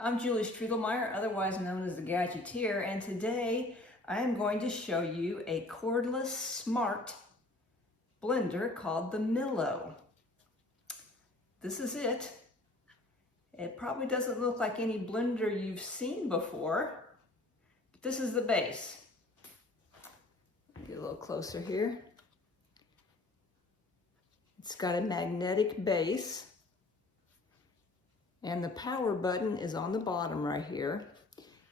I'm Julie Striegelmeyer, otherwise known as the Gadgeteer, and today I am going to show you a cordless smart blender called the Millo. This is it. It probably doesn't look like any blender you've seen before, but this is the base. Get a little closer here. It's got a magnetic base. And the power button is on the bottom right here.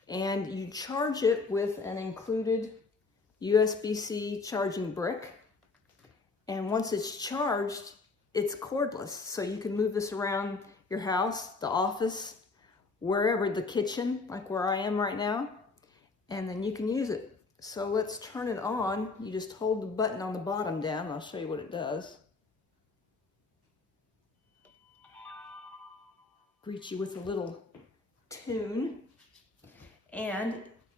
And you charge it with an included USB-C charging brick. And once it's charged, it's cordless. So you can move this around your house, the office, wherever, the kitchen, like where I am right now. And then you can use it. So let's turn it on. You just hold the button on the bottom down, and I'll show you what it does. Greet you with a little tune. And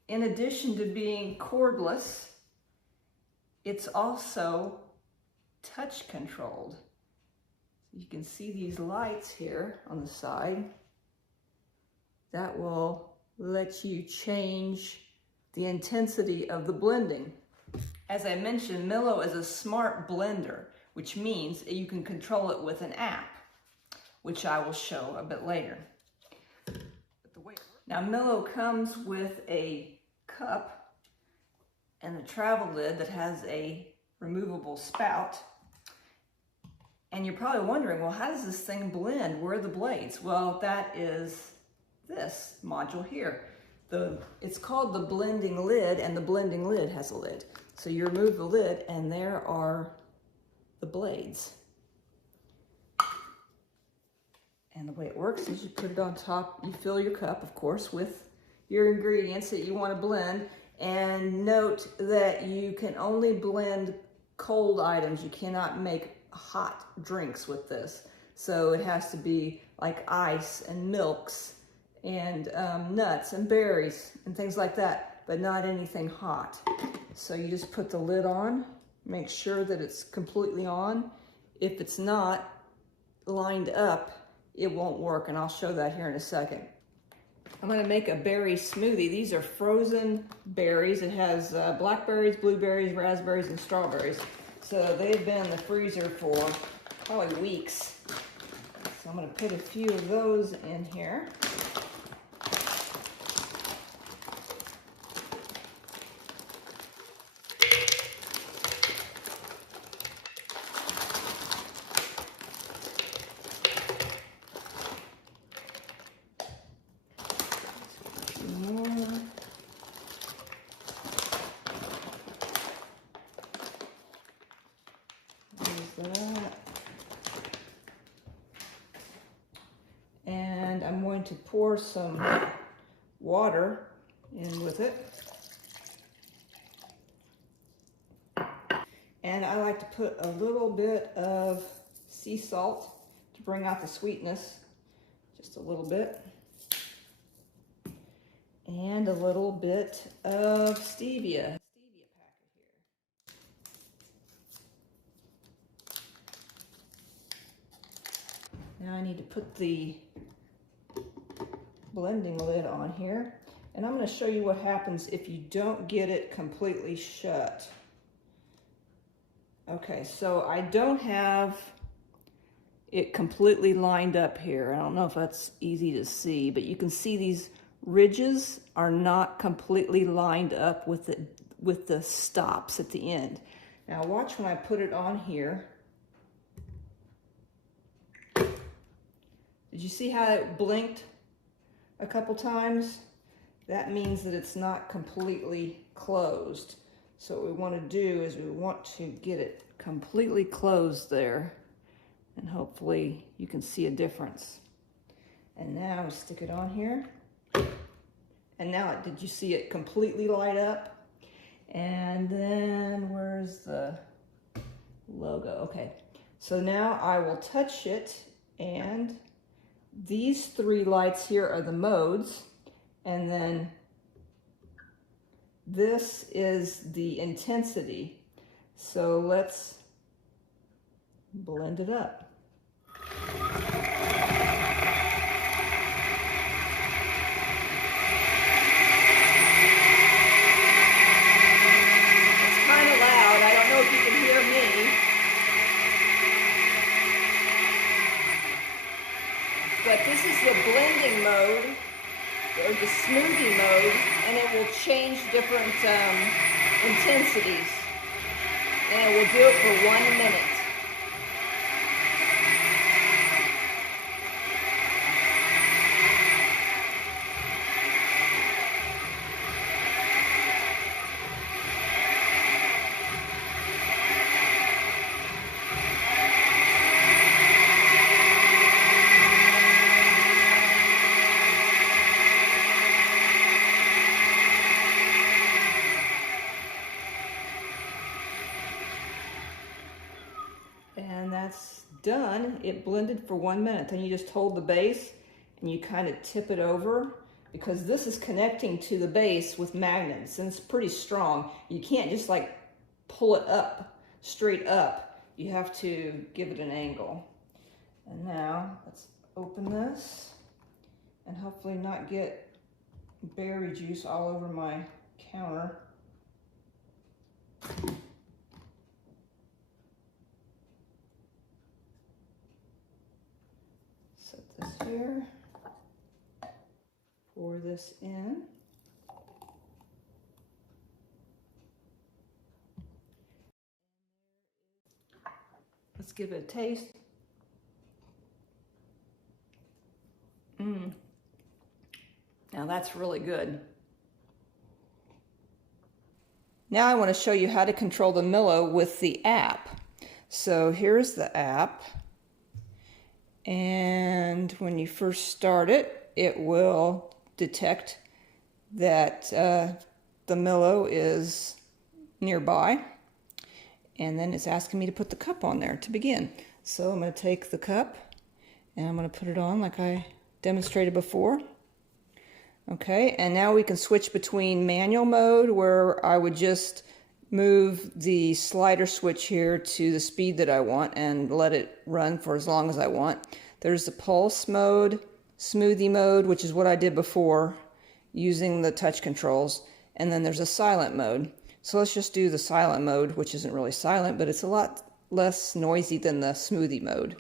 in addition to being cordless, it's also touch controlled. You can see these lights here on the side that will let you change the intensity of the blending. As I mentioned, Millo is a smart blender, which means you can control it with an app, which I will show a bit later. Now, Millo comes with a cup and a travel lid that has a removable spout. And you're probably wondering, well, how does this thing blend? Where are the blades? Well, that is this module here. It's called the blending lid, and the blending lid has a lid. So you remove the lid, and there are the blades. And the way it works is you put it on top, you fill your cup, of course, with your ingredients that you want to blend. And note that you can only blend cold items. You cannot make hot drinks with this. So it has to be like ice and milks and nuts and berries and things like that, but not anything hot. So you just put the lid on, make sure that it's completely on. If it's not lined up, it won't work, and I'll show that here in a second. I'm gonna make a berry smoothie. These are frozen berries. It has blackberries, blueberries, raspberries, and strawberries. So they've been in the freezer for probably weeks. So I'm gonna put a few of those in here. And I'm going to pour some water in with it. And I like to put a little bit of sea salt to bring out the sweetness, just a little bit. And a little bit of stevia. Now I need to put the blending lid on here, and I'm going to show you what happens if you don't get it completely shut. Okay, so I don't have it completely lined up here. I don't know if that's easy to see, but you can see these ridges are not completely lined up with the stops at the end. Now watch when I put it on here. Did you see how it blinked a couple times? That means that it's not completely closed. So what we want to do is we want to get it completely closed there, and hopefully you can see a difference. And now we stick it on here. And now, did you see it completely light up? And then where's the logo? Okay, so now I will touch it, and these three lights here are the modes, and then this is the intensity. So let's blend it up. mode or the smoothie mode, and it will change different intensities. And it will do it for 1 minute. And that's done. It blended for 1 minute. Then you just hold the base and you kind of tip it over, because this is connecting to the base with magnets and it's pretty strong. You can't just like pull it up, straight up. You have to give it an angle. And now let's open this and hopefully not get berry juice all over my counter. Set this here, pour this in. Let's give it a taste. Now that's really good. Now I want to show you how to control the millo with the app. So here's the app. And when you first start it, it will detect that the millo is nearby. And then it's asking me to put the cup on there to begin. So I'm going to take the cup and I'm going to put it on like I demonstrated before. Okay, and now we can switch between manual mode, where I would just move the slider switch here to the speed that I want and let it run for as long as I want. There's the pulse mode, smoothie mode, which is what I did before using the touch controls, and then there's a silent mode. So let's just do the silent mode, which isn't really silent, but it's a lot less noisy than the smoothie mode.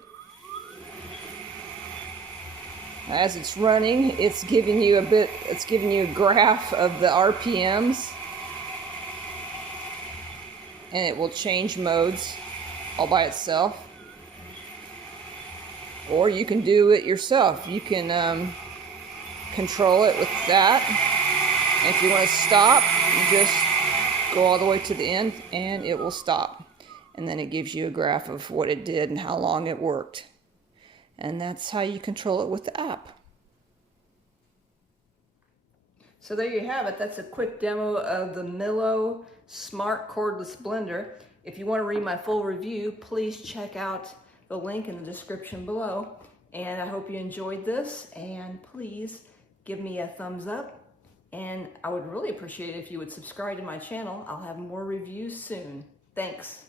As it's running, it's giving you a graph of the RPMs, and it will change modes all by itself. Or you can do it yourself. You can control it with that. And if you want to stop, you just go all the way to the end and it will stop. And then it gives you a graph of what it did and how long it worked. And that's how you control it with the app. So there you have it. That's a quick demo of the Millo Smart Cordless Blender. If you want to read my full review, please check out the link in the description below. And I hope you enjoyed this, and please give me a thumbs up. And I would really appreciate it if you would subscribe to my channel. I'll have more reviews soon. Thanks.